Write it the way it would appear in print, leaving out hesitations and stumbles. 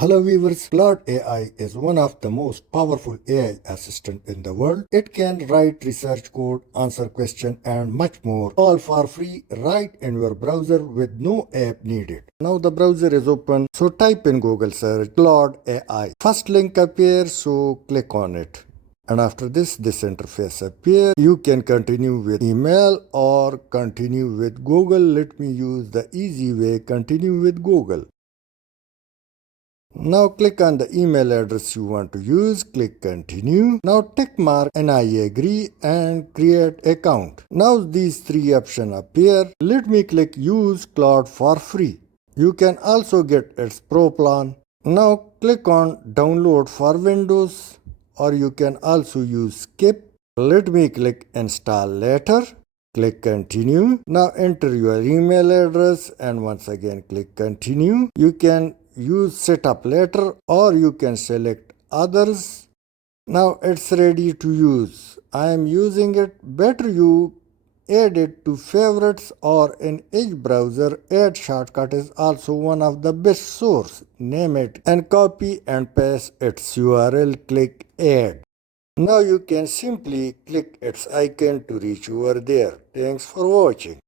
Hello viewers, Claude AI is one of the most powerful AI assistants in the world. It can write research code, answer questions and much more, all for free right in your browser with no app needed. Now the browser is open, so type in Google search Claude AI. First link appears, so click on it. And after this interface appears. You can continue with email or continue with Google. Let me use the easy way, continue with Google. Now click on the email address you want to use, click continue. Now tick mark and I agree and create account. Now these three options appear. Let me click use Claude for free. You can also get its pro plan. Now click on download for Windows, or you can also use skip. Let me click install later. Click continue. Now enter your email address and once again click continue. You can use setup later or you can select others. Now it's ready to use. I am using it. Better you add it to favorites or in Edge browser. Add shortcut is also one of the best source. Name it and copy and paste its URL. Click add. Now you can simply click its icon to reach over there. Thanks for watching.